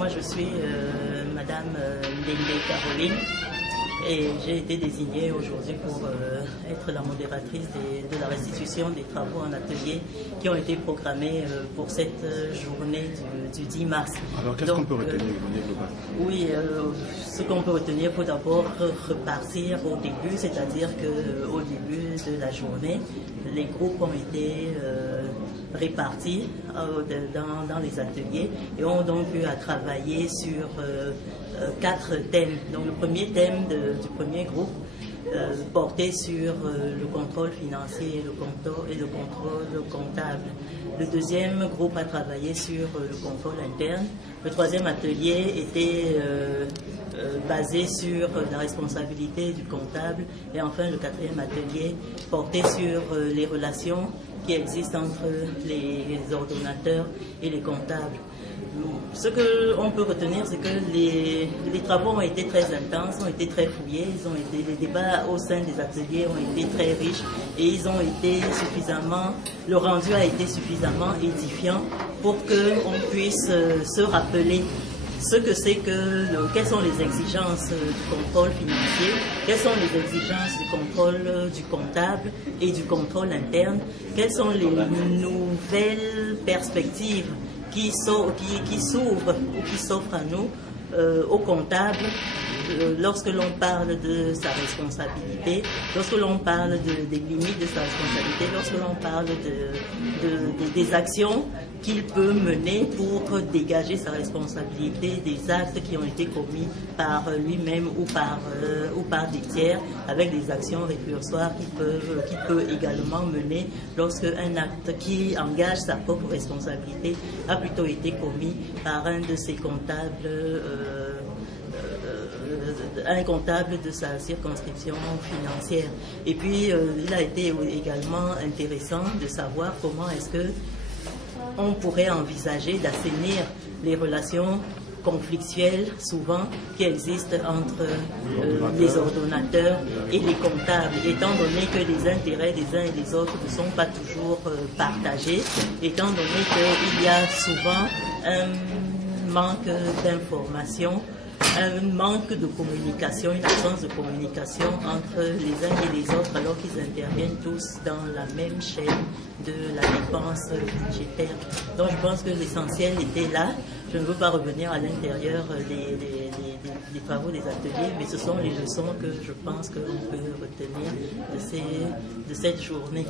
Moi, je suis Madame Ndenge Caroline et j'ai été désignée aujourd'hui pour être la modératrice de la restitution des travaux en atelier qui ont été programmés pour cette journée du 10 mars. Alors, qu'est-ce qu'on peut retenir de manière globale? Oui, ce qu'on peut retenir, il faut d'abord repartir au début, c'est-à-dire qu'au début de la journée, les groupes ont été répartis dans les ateliers et ont donc eu à travailler sur 4 thèmes. Donc le premier thème du premier groupe portait sur le contrôle financier et le contrôle comptable. Le deuxième groupe a travaillé sur le contrôle interne. Le troisième atelier était basé sur la responsabilité du comptable. Et enfin, le quatrième atelier portait sur les relations qui existent entre les ordonnateurs et les comptables. Ce qu'on peut retenir, c'est que les travaux ont été très intenses, ont été très fouillés, les débats au sein des ateliers ont été très riches et ils ont été le rendu a été suffisamment édifiant pour qu'on puisse se rappeler ce que c'est quelles sont les exigences du contrôle financier, quelles sont les exigences du contrôle du comptable et du contrôle interne, quelles sont les nouvelles perspectives qui s'ouvrent ou qui s'offrent à nous, au comptable, lorsque l'on parle de sa responsabilité, lorsque l'on parle des limites de sa responsabilité, lorsque l'on parle des actions qu'il peut mener pour dégager sa responsabilité des actes qui ont été commis par lui-même ou par des tiers, avec des actions récursoires qu'il peut également mener lorsque un acte qui engage sa propre responsabilité a plutôt été commis par un de ses comptables, un comptable de sa circonscription financière. Et puis, il a été également intéressant de savoir comment est-ce que on pourrait envisager d'assainir les relations conflictuelles souvent qui existent entre les ordonnateurs et les comptables, étant donné que les intérêts des uns et des autres ne sont pas toujours partagés, étant donné qu'il y a souvent un manque d'information, un manque de communication, une absence de communication entre les uns et les autres alors qu'ils interviennent tous dans la même chaîne de la dépense budgétaire. Donc je pense que l'essentiel était là. Je ne veux pas revenir à l'intérieur des travaux des ateliers, mais ce sont les leçons que je pense qu'on peut retenir de cette journée.